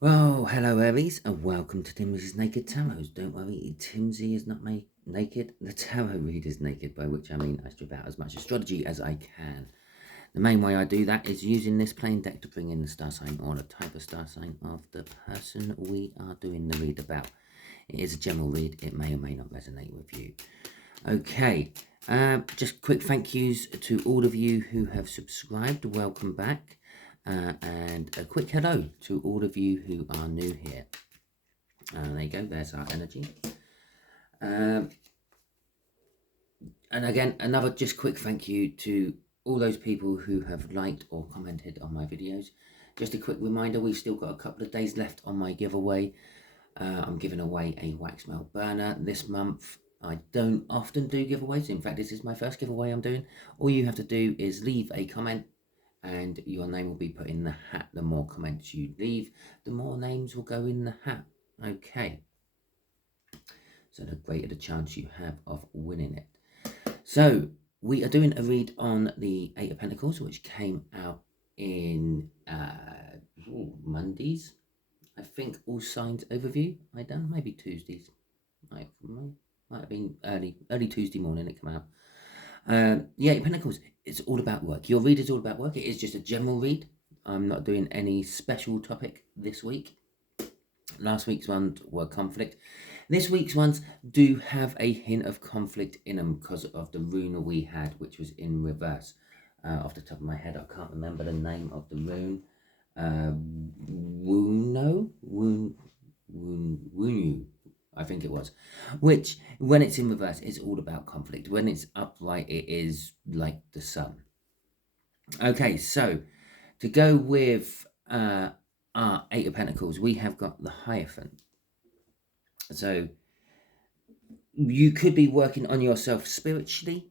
Well, hello Aries, and welcome to Timsy's Naked Tarot. Don't worry, Timsy is not naked. The tarot read is naked, by which I mean I strip out as much astrology as I can. The main way I do that is using this plain deck to bring in the star sign or the type of star sign of the person we are doing the read about. It is a general read, it may or may not resonate with you. Okay, just quick thank yous to all of you who have subscribed. Welcome back. And a quick hello to all of you who are new here. There you go, there's our energy. And again, another just quick thank you to all those people who have liked or commented on my videos. Just a quick reminder, we've still got a couple of days left on my giveaway. I'm giving away a wax melt burner this month. I don't often do giveaways. In fact, this is my first giveaway I'm doing. All you have to do is leave a comment and your name will be put in the hat. The more comments you leave, the more names will go in the hat. Okay. So the greater the chance you have of winning it. So we are doing a read on the Eight of Pentacles, which came out in Mondays. I think all signs overview I done, maybe Tuesdays. Might have been early Tuesday morning it came out. Yeah, Eight of Pentacles, it's all about work. Your read is all about work. It is just a general read. I'm not doing any special topic this week. Last week's ones were conflict. This week's ones do have a hint of conflict in them because of the rune we had, which was in reverse. Off the top of my head, I can't remember the name of the rune. Wunu, I think it was. Which, when it's in reverse, it's all about conflict. When it's upright, it is like the sun. Okay, so to go with our Eight of Pentacles, we have got the Hierophant. So you could be working on yourself spiritually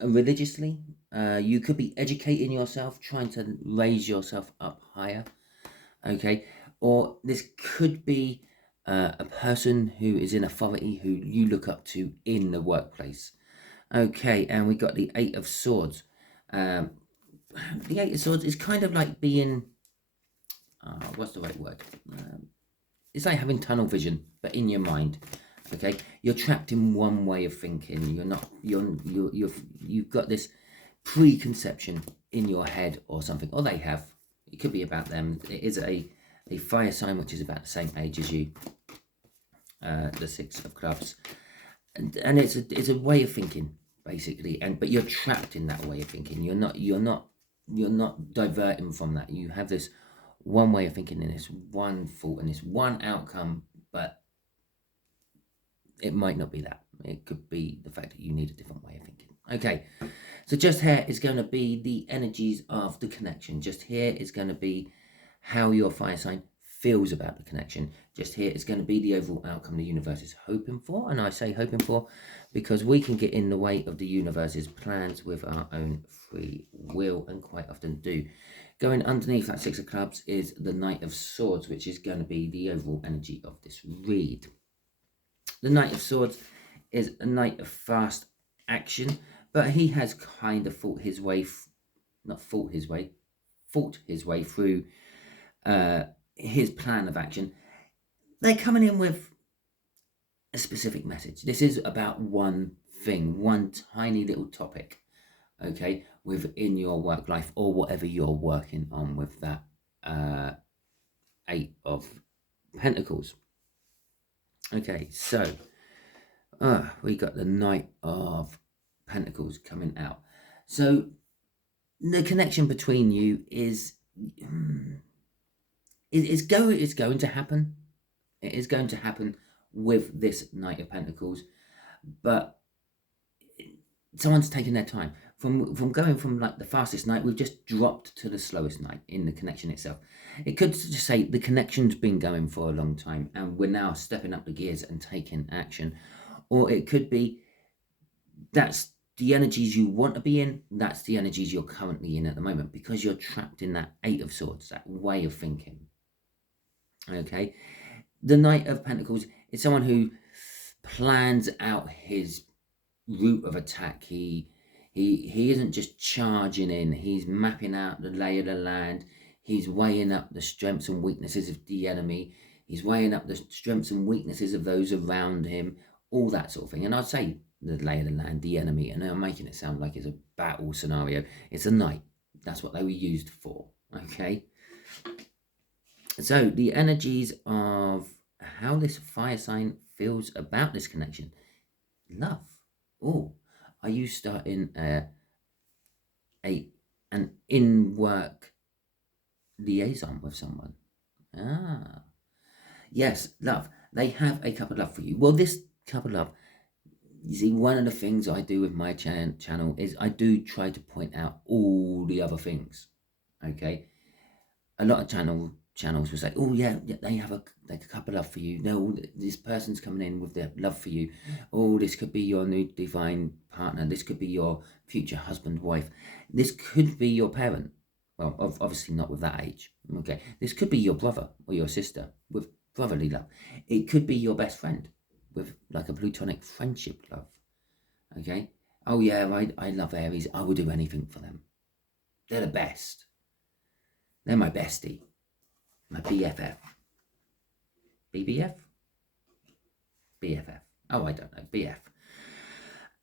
and religiously. You could be educating yourself, trying to raise yourself up higher. Okay, or this could be a person who is in authority who you look up to in the workplace. Okay, and we got the Eight of Swords. The Eight of Swords is kind of like being, what's the right word? It's like having tunnel vision, but in your mind. Okay, you're trapped in one way of thinking. You're not. You've got this preconception in your head or something, or they have. It could be about them. It is a fire sign which is about the same age as you. The Six of Clubs, and it's a way of thinking basically. But you're trapped in that way of thinking. You're not diverting from that. You have this one way of thinking and this one thought and this one outcome, but it might not be that. It could be the fact that you need a different way of thinking. Okay, so just here is going to be the energies of the connection. Just here is going to be how your fire sign feels about the connection. Just here is going to be the overall outcome the universe is hoping for. And I say hoping for because we can get in the way of the universe's plans with our own free will, and quite often do. Going underneath that Six of Clubs is the Knight of Swords, which is going to be the overall energy of this read. The Knight of Swords is a knight of fast action, but he has kind of fought his way through his plan of action. They're coming in with a specific message. This is about one thing, one tiny little topic, okay, within your work life or whatever you're working on with that Eight of Pentacles. Okay, so we got the Knight of Pentacles coming out. So the connection between you is going to happen. It is going to happen with this Knight of Pentacles, but someone's taken their time. From going from like the fastest knight, we've just dropped to the slowest knight in the connection itself. It could just say the connection's been going for a long time and we're now stepping up the gears and taking action. Or it could be that's the energies you want to be in, that's the energies you're currently in at the moment because you're trapped in that Eight of Swords, that way of thinking. Okay, the Knight of Pentacles is someone who plans out his route of attack. He isn't just charging in. He's mapping out the lay of the land. He's weighing up the strengths and weaknesses of the enemy. He's weighing up the strengths and weaknesses of those around him, all that sort of thing. And I'd say the lay of the land, the enemy, and I'm making it sound like it's a battle scenario. It's a knight. That's what they were used for, okay? So the energies of how this fire sign feels about this connection. Love. Oh, are you starting an in-work liaison with someone? Ah, yes, love. They have a cup of love for you. Well, this cup of love, you see, one of the things I do with my channel is I do try to point out all the other things, okay? A lot of channels will say, oh yeah, they have a cup of love for you. No, this person's coming in with their love for you. Oh, this could be your new divine partner. This could be your future husband, wife. This could be your parent. Well, obviously not with that age. Okay, this could be your brother or your sister with brotherly love. It could be your best friend with like a platonic friendship love. Okay. Oh yeah, I love Aries. I would do anything for them. They're the best. They're my bestie. My BFF. BBF? BFF. Oh, I don't know. BF.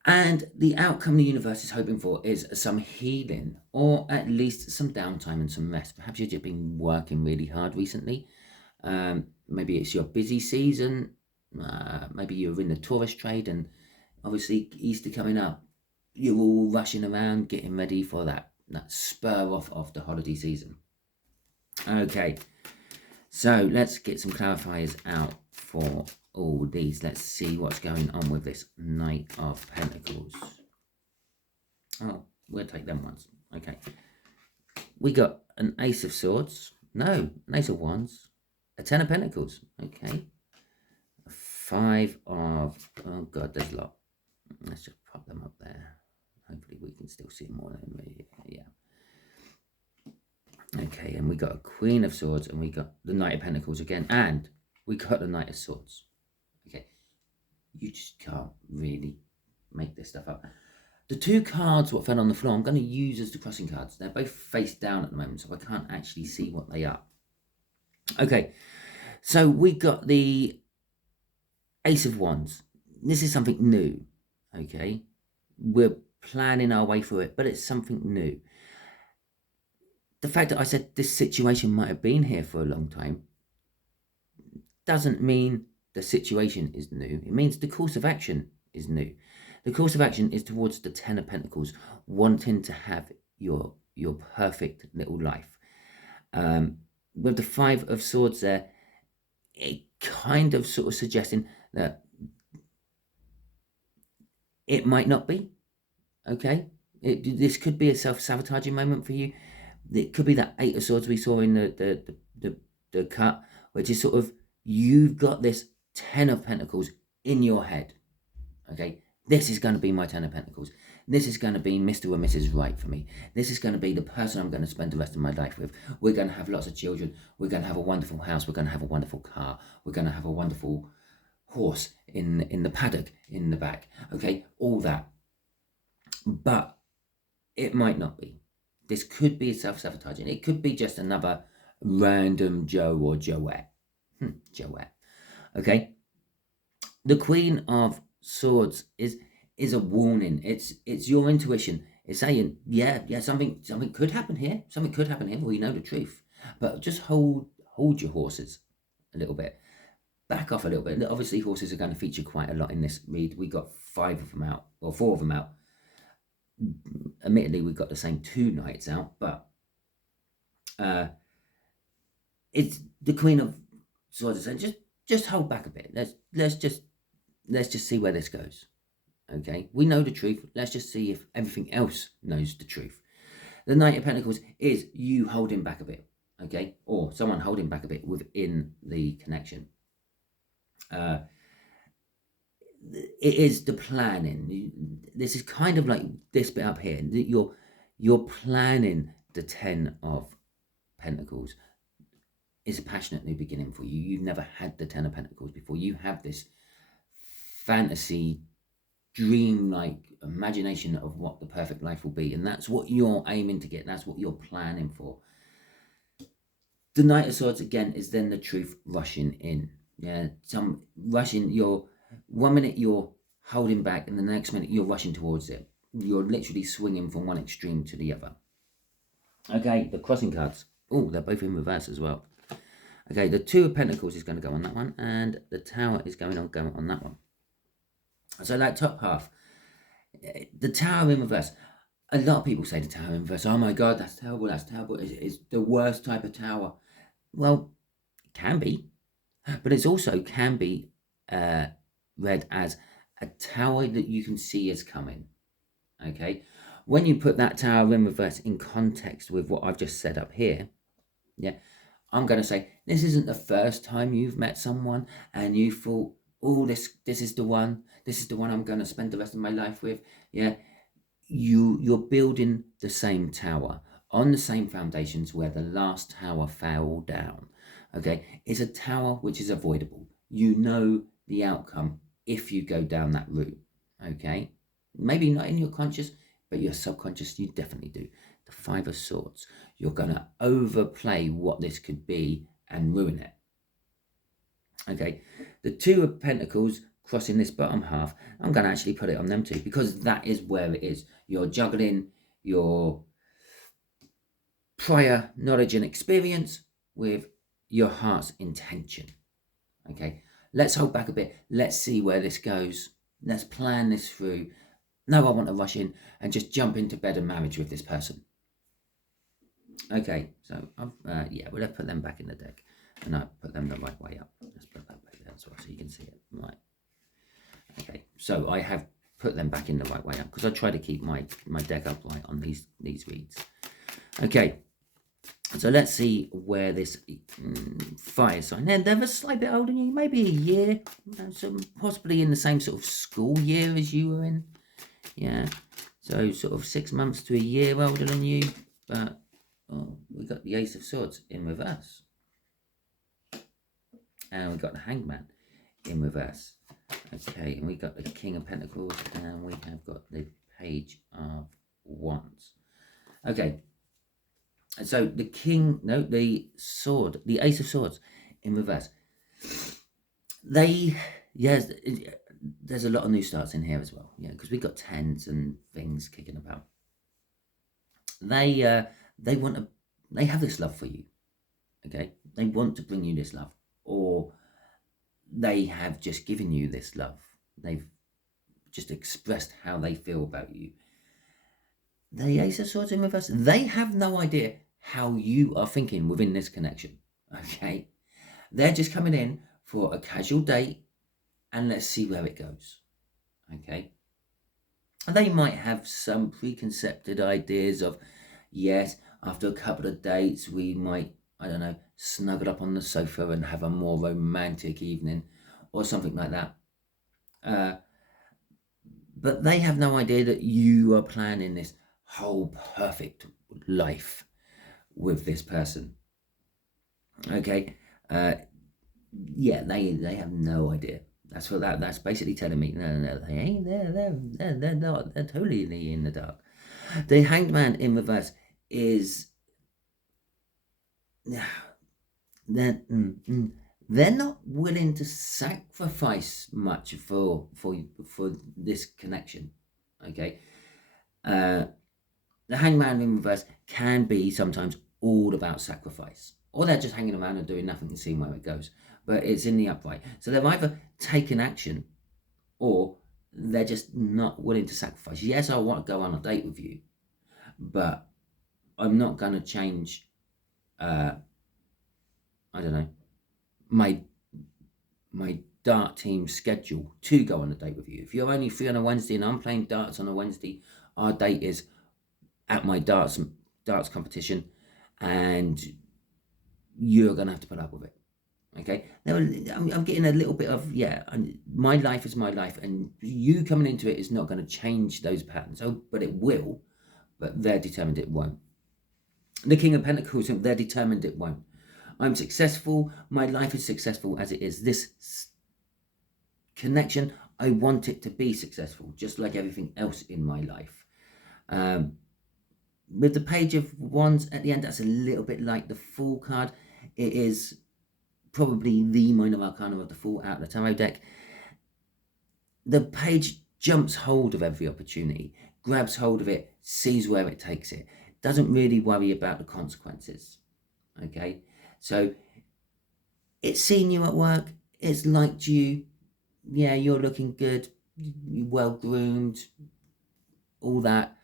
And the outcome the universe is hoping for is some healing, or at least some downtime and some rest. Perhaps you've just been working really hard recently. Maybe it's your busy season. Maybe you're in the tourist trade, and obviously Easter coming up. You're all rushing around, getting ready for that spur off of the holiday season. Okay, so let's get some clarifiers out for all these. Let's see what's going on with this Knight of Pentacles. Oh, we'll take them ones. Okay. We got an Ace of Swords. No, an Ace of Wands. A Ten of Pentacles. Okay. A Five of... Oh, God, there's a lot. Let's just pop them up there. Hopefully we can still see more than me. Yeah. Okay, and we got a Queen of Swords, and we got the Knight of Pentacles again, and we got the Knight of Swords. Okay, you just can't really make this stuff up. The two cards what fell on the floor, I'm going to use as the crossing cards. They're both face down at the moment, so I can't actually see what they are. Okay, so we got the Ace of Wands. This is something new, okay? We're planning our way through it, but it's something new. The fact that I said this situation might have been here for a long time doesn't mean the situation is new. It means the course of action is new. The course of action is towards the Ten of Pentacles, wanting to have your perfect little life. With the Five of Swords there, it kind of sort of suggesting that it might not be, okay? This could be a self-sabotaging moment for you. It could be that Eight of Swords we saw in the cut, which is sort of, you've got this Ten of Pentacles in your head, okay? This is going to be my Ten of Pentacles. This is going to be Mr. or Mrs. Right for me. This is going to be the person I'm going to spend the rest of my life with. We're going to have lots of children. We're going to have a wonderful house. We're going to have a wonderful car. We're going to have a wonderful horse in the paddock in the back, okay? All that. But it might not be. This could be self-sabotaging. It could be just another random Joe or Joette. Joette. Okay. The Queen of Swords is a warning. It's your intuition. It's saying, yeah, something could happen here. Something could happen here. We know the truth. But just hold your horses a little bit. Back off a little bit. Obviously, horses are going to feature quite a lot in this read. We got 5 of them out, or 4 of them out. Admittedly, we've got the same 2 knights out, but it's the Queen of Swords saying, just hold back a bit. Let's just see where this goes. Okay, we know the truth. Let's just see if everything else knows the truth. The Knight of Pentacles is you holding back a bit, okay, or someone holding back a bit within the connection. It is the planning. This is kind of like this bit up here. You're planning the Ten of Pentacles. It's a passionate new beginning for you. You've never had the Ten of Pentacles before. You have this fantasy, dream-like imagination of what the perfect life will be, and that's what you're aiming to get. That's what you're planning for. The Knight of Swords, again, is then the truth rushing in. Yeah, some rushing, you're 1 minute you're holding back, and the next minute you're rushing towards it. You're literally swinging from one extreme to the other. Okay, the crossing cards. Oh, they're both in reverse as well. Okay, the Two of Pentacles is going to go on that one, and the Tower is going on that one. So that top half, the Tower in reverse. A lot of people say the Tower in reverse. Oh my God, that's terrible. That's terrible. It's the worst type of tower. Well, it can be, but it's also can be read as a tower that you can see is coming. Okay, when you put that Tower in reverse in context with what I've just said up here, yeah, I'm going to say this isn't the first time you've met someone and you thought, oh, this is the one. This is the one I'm going to spend the rest of my life with. Yeah, you're building the same tower on the same foundations where the last tower fell down. Okay, it's a tower which is avoidable. You know the outcome if you go down that route. Okay, maybe not in your conscious, but your subconscious, you definitely do. The Five of Swords, you're going to overplay what this could be and ruin it. Okay, the Two of Pentacles crossing this bottom half, I'm going to actually put it on them too, because that is where it is. You're juggling your prior knowledge and experience with your heart's intention. Okay, let's hold back a bit. Let's see where this goes. Let's plan this through. No, I want to rush in and just jump into bed and marriage with this person. Okay, so yeah, we'll have to put them back in the deck, and I put them the right way up. Let's put that back there as well so you can see it. Right. Okay, so I have put them back in the right way up because I try to keep my deck upright on these reads. Okay, so let's see where this fire sign. They're a slight bit older than you, maybe a year, so possibly in the same sort of school year as you were in. Yeah, so sort of 6 months to a year older than you, but we got the Ace of Swords in reverse, and we got the Hangman in reverse. Okay, and we got the King of Pentacles, and we have got the Page of Wands. Okay, and so the Sword, the Ace of Swords in reverse. Yes, there's a lot of new starts in here as well. Yeah, because we got tens and things kicking about. They have this love for you. Okay, they want to bring you this love, or they have just given you this love. They've just expressed how they feel about you. The Ace of Swords in reverse, they have no idea how you are thinking within this connection. Okay, they're just coming in for a casual date, and let's see where it goes. Okay, and they might have some preconceived ideas of, yes, after a couple of dates we might, I don't know, snuggle up on the sofa and have a more romantic evening or something like that. But they have no idea that you are planning this whole perfect life with this person. Okay, yeah, they have no idea. That's what that's basically telling me. No, they ain't there. They're not. They're totally in the dark. The Hanged Man in reverse is they're not willing to sacrifice much for this connection. Okay, the Hangman in reverse can be sometimes all about sacrifice, or they're just hanging around and doing nothing and seeing where it goes. But it's in the upright, so they're either taking action, or they're just not willing to sacrifice. Yes, I want to go on a date with you, but I'm not going to change. I don't know, my dart team schedule to go on a date with you. If you're only free on a Wednesday and I'm playing darts on a Wednesday, our date is at my darts competition, and you're gonna have to put up with it. Okay, now I'm getting a little bit of, yeah, my life is my life, and you coming into it is not going to change those patterns. Oh, but it will, but they're determined it won't. The King of Pentacles, they're determined it won't. I'm successful. My life is successful as it is. This connection, I want it to be successful, just like everything else in my life. With the Page of Wands at the end, that's a little bit like the Fool card. It is probably the minor arcana of the Fool out of the tarot deck. The page jumps hold of every opportunity, grabs hold of it, sees where it takes it, doesn't really worry about the consequences. Okay, so it's seen you at work, it's liked you, yeah, you're looking good, you're well groomed, all that.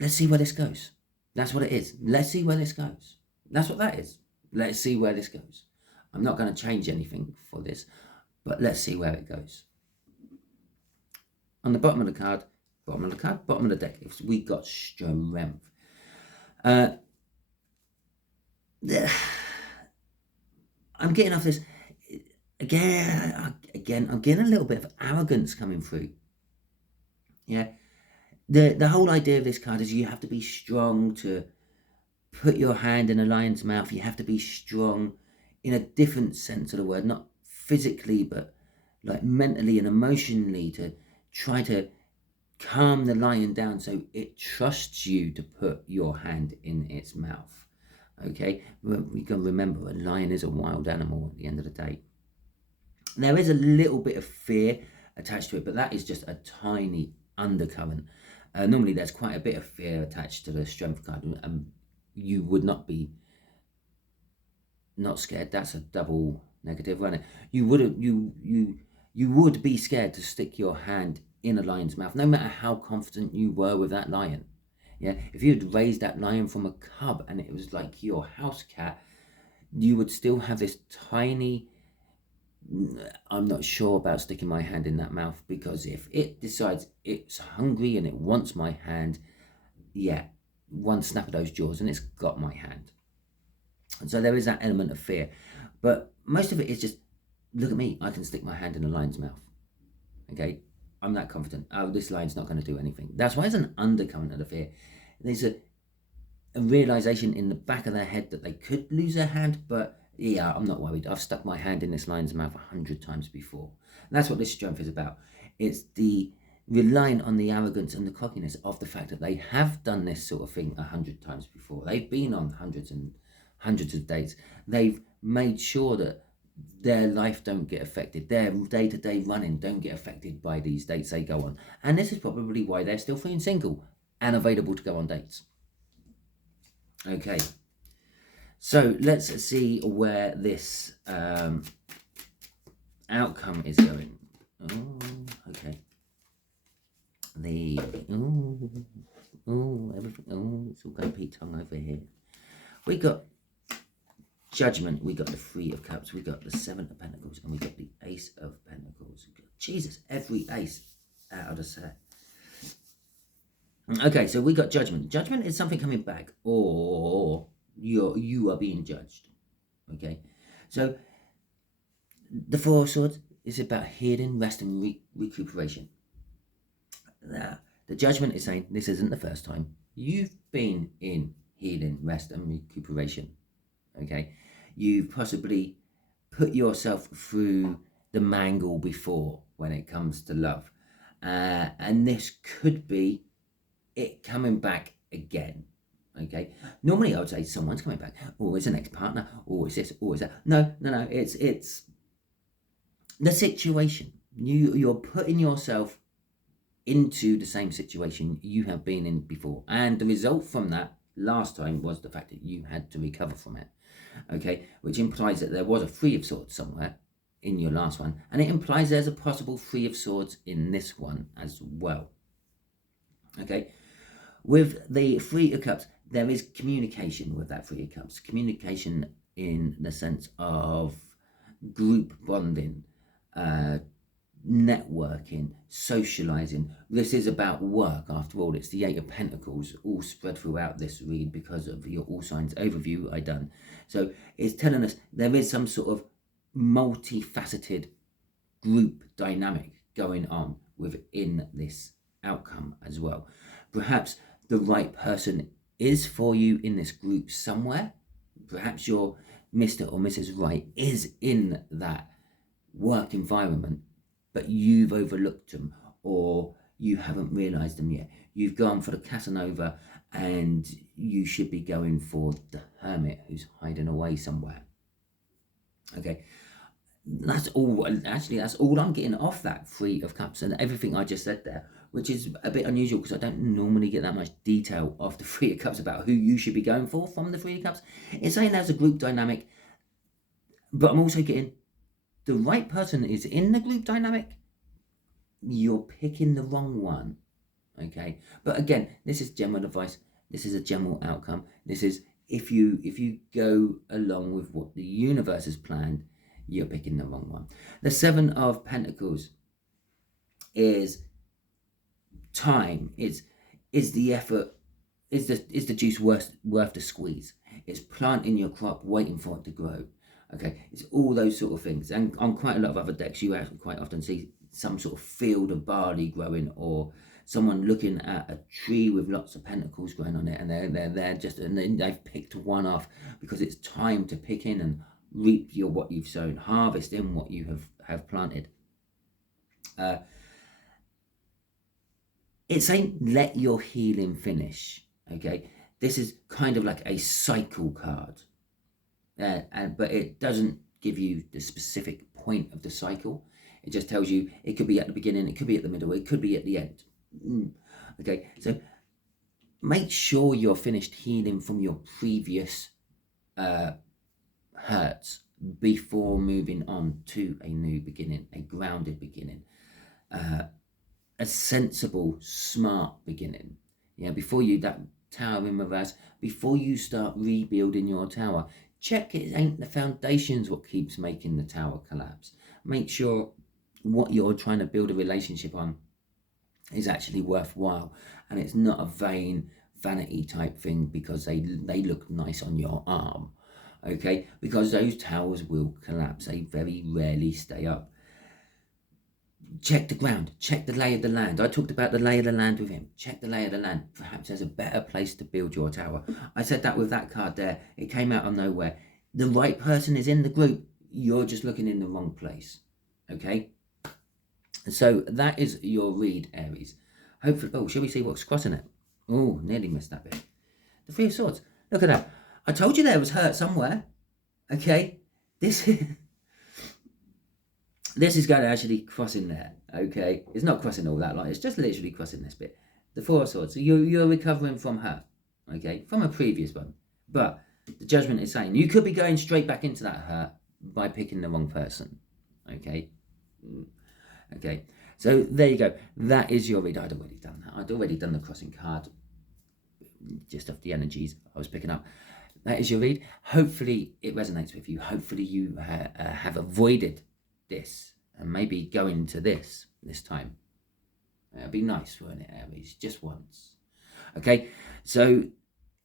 Let's see where this goes. That's what it is. Let's see where this goes. That's what that is. Let's see where this goes. I'm not going to change anything for this, but let's see where it goes. On the bottom of the card, bottom of the deck, we got strength. I'm getting off this again. I'm getting a little bit of arrogance coming through. Yeah, the whole idea of this card is you have to be strong to put your hand in a lion's mouth. You have to be strong in a different sense of the word, not physically, but like mentally and emotionally, to try to calm the lion down so it trusts you to put your hand in its mouth. Okay, we can remember a lion is a wild animal at the end of the day. There is a little bit of fear attached to it, but that is just a tiny undercurrent. Normally there's quite a bit of fear attached to the strength card, and you would not be not scared. That's a double negative, wasn't it? You would be scared to stick your hand in a lion's mouth, no matter how confident you were with that lion. Yeah, if you had raised that lion from a cub and it was like your house cat, you would still have this tiny, I'm not sure about sticking my hand in that mouth, because if it decides it's hungry and it wants my hand, yeah, one snap of those jaws and it's got my hand. And so there is that element of fear, but most of it is just, look at me, I can stick my hand in a lion's mouth. Okay, I'm that confident. Oh, this lion's not going to do anything. That's why there's an undercurrent of the fear. There's a realization in the back of their head that they could lose their hand, but yeah, I'm not worried. I've stuck my hand in this lion's mouth 100 times before. And that's what this strength is about. It's the relying on the arrogance and the cockiness of the fact that they have done this sort of thing 100 times before. They've been on hundreds and hundreds of dates. They've made sure that their life don't get affected, their day-to-day running don't get affected by these dates they go on. And this is probably why they're still free and single and available to go on dates. Okay, so let's see where this outcome is going. Oh, okay. Everything. Oh, it's all going Pete tongue over here. We got Judgment, we got the Three of Cups, we got the Seven of Pentacles, and we got the Ace of Pentacles. Jesus, every ace out of the set. Okay, so we got Judgment. Judgment is something coming back, or you are being judged. Okay, so the Four of Swords is about healing, rest, and recuperation. Now, the Judgment is saying this isn't the first time you've been in healing, rest, and recuperation. Okay, you've possibly put yourself through the mangle before when it comes to love, and this could be it coming back again. Okay, normally I would say someone's coming back, or it's an ex-partner, or it's this, or it's that. No, it's the situation. You're putting yourself into the same situation you have been in before, and the result from that last time was the fact that you had to recover from it. Okay, which implies that there was a Three of Swords somewhere in your last one, and it implies there's a possible Three of Swords in this one as well. Okay, with the Three of Cups, there is communication with that Three of Cups. Communication in the sense of group bonding, networking, socializing. This is about work after all. It's the Eight of Pentacles all spread throughout this read because of your all signs overview I done. So it's telling us there is some sort of multifaceted group dynamic going on within this outcome as well. Perhaps the right person is for you in this group somewhere. Perhaps your Mr. or Mrs. Right is in that work environment, but you've overlooked them, or you haven't realised them yet. You've gone for the Casanova, and you should be going for the Hermit, who's hiding away somewhere. Okay, that's all. Actually, that's all I'm getting off that Three of Cups and everything I just said there, which is a bit unusual because I don't normally get that much detail off the Three of Cups about who you should be going for from the Three of Cups. It's saying there's a group dynamic, but I'm also getting the right person is in the group dynamic. You're picking the wrong one. Okay, but again, this is general advice. This is a general outcome. This is if you go along with what the universe has planned, you're picking the wrong one. The Seven of Pentacles is time. Is the effort. Is the juice worth the squeeze? It's planting your crop, waiting for it to grow. Okay, it's all those sort of things. And on quite a lot of other decks, you quite often see some sort of field of barley growing, or someone looking at a tree with lots of pentacles growing on it, and they're just, and they've picked one off because it's time to pick in and reap what you've sown, harvest in what you have planted. It's saying let your healing finish. Okay, this is kind of like a cycle card, but it doesn't give you the specific point of the cycle. It just tells you it could be at the beginning, it could be at the middle, it could be at the end. Okay, so make sure you're finished healing from your previous hurts before moving on to a new beginning, a grounded beginning, a sensible, smart beginning. Yeah, before you, that tower in reverse, before you start rebuilding your tower, check it ain't the foundations what keeps making the tower collapse. Make sure what you're trying to build a relationship on is actually worthwhile, and it's not a vain vanity type thing because they look nice on your arm. Okay, because those towers will collapse. They very rarely stay up. Check the ground, check the lay of the land. I talked about the lay of the land with him. Check the lay of the land. Perhaps there's a better place to build your tower. I said that with that card there. It came out of nowhere. The right person is in the group. You're just looking in the wrong place. Okay, so that is your read, Aries. Hopefully, oh, shall we see what's crossing it? Oh, nearly missed that bit. The Three of Swords. Look at that. I told you there was hurt somewhere. Okay, this is going to actually cross in there. Okay, it's not crossing all that line. It's just literally crossing this bit. The Four of Swords. So you're recovering from hurt. Okay, from a previous one. But the Judgment is saying you could be going straight back into that hurt by picking the wrong person. Okay. Okay, so there you go. That is your read. I'd already done that. I'd already done the crossing card, just off the energies I was picking up. That is your read. Hopefully it resonates with you. Hopefully you have avoided this and maybe go into this time. It'd be nice, wouldn't it, Aries? Just once. Okay, so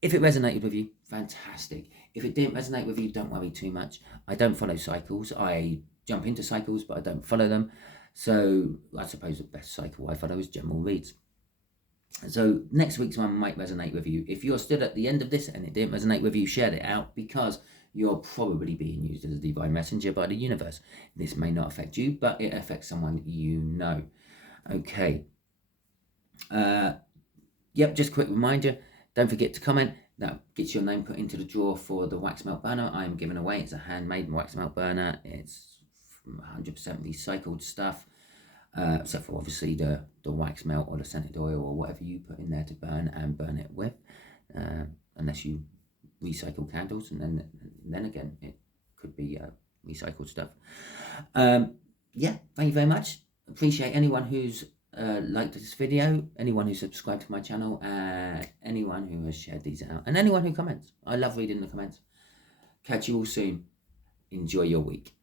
if it resonated with you, fantastic. If it didn't resonate with you, don't worry too much. I don't follow cycles. I jump into cycles, but I don't follow them. So I suppose the best cycle I follow is general reads. So next week's one might resonate with you. If you're still at the end of this and it didn't resonate with you, share it out because you're probably being used as a divine messenger by the universe. This may not affect you, but it affects someone you know. Okay. Yep, just a quick reminder. Don't forget to comment. That gets your name put into the draw for the wax melt burner I'm giving away. It's a handmade wax melt burner. It's 100% recycled stuff, except for obviously the wax melt or the scented oil or whatever you put in there to burn and burn it with, unless you recycle candles, and then again it could be recycled stuff. Yeah, thank you very much. Appreciate anyone who's liked this video, anyone who subscribed to my channel, anyone who has shared these out, and anyone who comments. I love reading the comments. Catch you all soon. Enjoy your week.